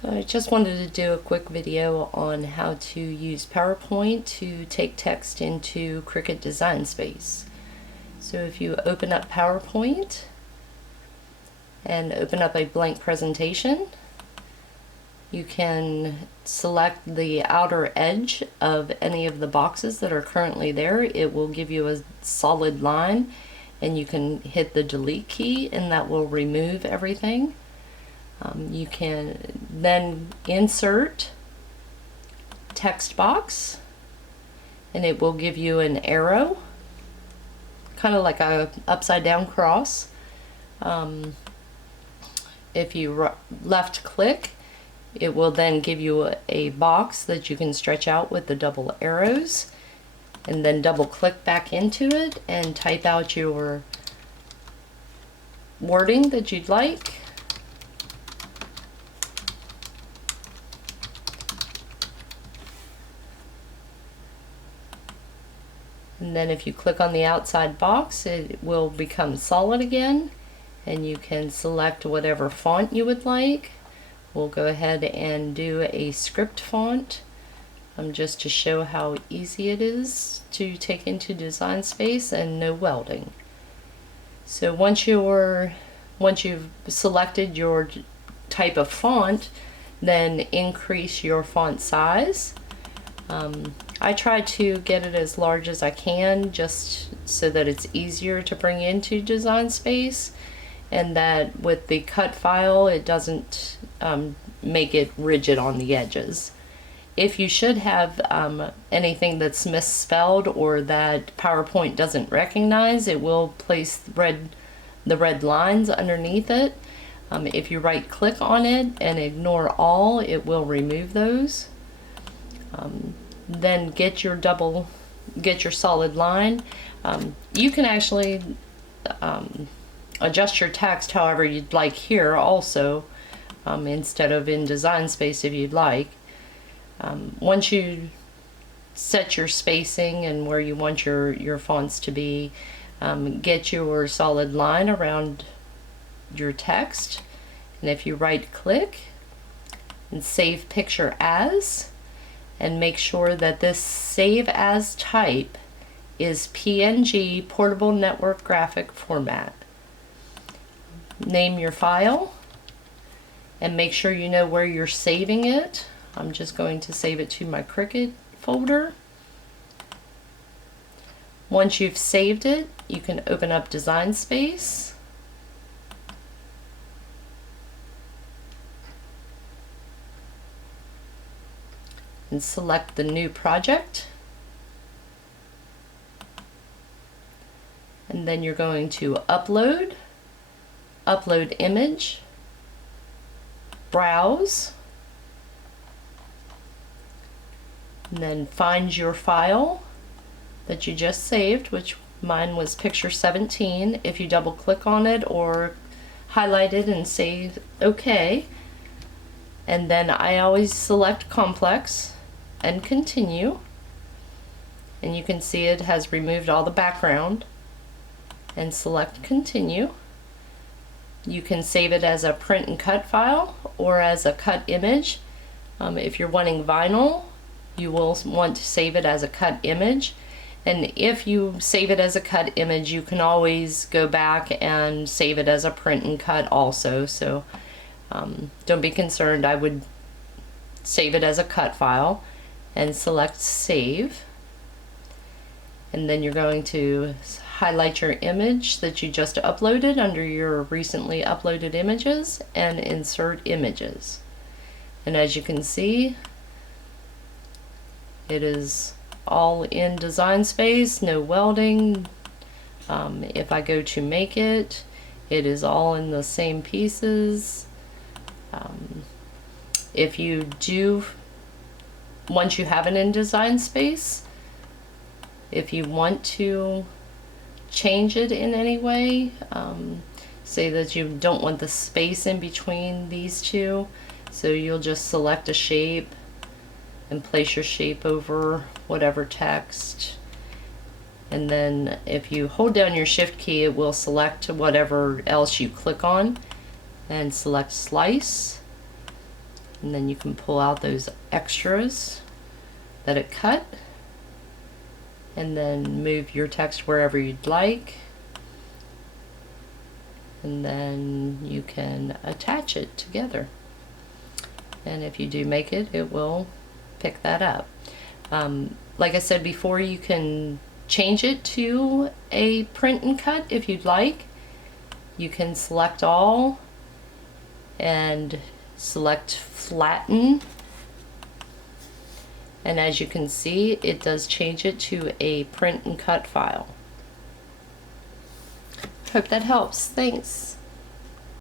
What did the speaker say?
So I just wanted to do a quick video on how to use PowerPoint to take text into Cricut Design Space. So if you open up PowerPoint and open up a blank presentation, you can select the outer edge of any of the boxes that are currently there. It will give you a solid line, and you can hit the delete key and that will remove everything. You can then insert text box, and it will give you an arrow, kind of like a upside down cross. If you left click, it will then give you a box that you can stretch out with the double arrows, and then double click back into it and type out your wording that you'd like. And then if you click on the outside box, it will become solid again, and you can select whatever font you would like. We'll go ahead and do a script font, just to show how easy it is to take into Design Space and no welding. So once you've selected your type of font, then increase your font size. I try to get it as large as I can, just so that it's easier to bring into Design Space, and that with the cut file it doesn't make it rigid on the edges. If you should have anything that's misspelled or that PowerPoint doesn't recognize, it will place the red lines underneath it. If you right click on it and ignore all, it will remove those. Then get your solid line. You can actually adjust your text however you'd like here also, instead of in Design Space if you'd like. Once you set your spacing and where you want your fonts to be, get your solid line around your text, and if you right click and save picture as, and make sure that this save as type is PNG, portable network graphic format. Name your file and make sure you know where you're saving it. I'm just going to save it to my Cricut folder. Once you've saved it, you can open up Design Space. And select the new project. And then you're going to upload image, browse, and then find your file that you just saved, which mine was picture 17. If you double click on it or highlight it and say OK, and then I always select complex and continue, and you can see it has removed all the background, and select continue. You can save it as a print and cut file or as a cut image. If you're wanting vinyl, you will want to save it as a cut image, and if you save it as a cut image, you can always go back and save it as a print and cut also, so don't be concerned. I would save it as a cut file and select save, and then you're going to highlight your image that you just uploaded under your recently uploaded images and insert images. And as you can see, it is all in Design Space, no welding. If I go to make it, it is all in the same pieces. If you do, once you have it in Design Space, if you want to change it in any way, say that you don't want the space in between these two, so you'll just select a shape and place your shape over whatever text, and then if you hold down your shift key, it will select whatever else you click on and select slice, And then you can pull out those extras that it cut, and then move your text wherever you'd like, and then you can attach it together. And if you do make it, it will pick that up. Like I said before, you can change it to a print and cut if you'd like. You can select all and select flatten, and as you can see, it does change it to a print and cut file. Hope that helps. Thanks.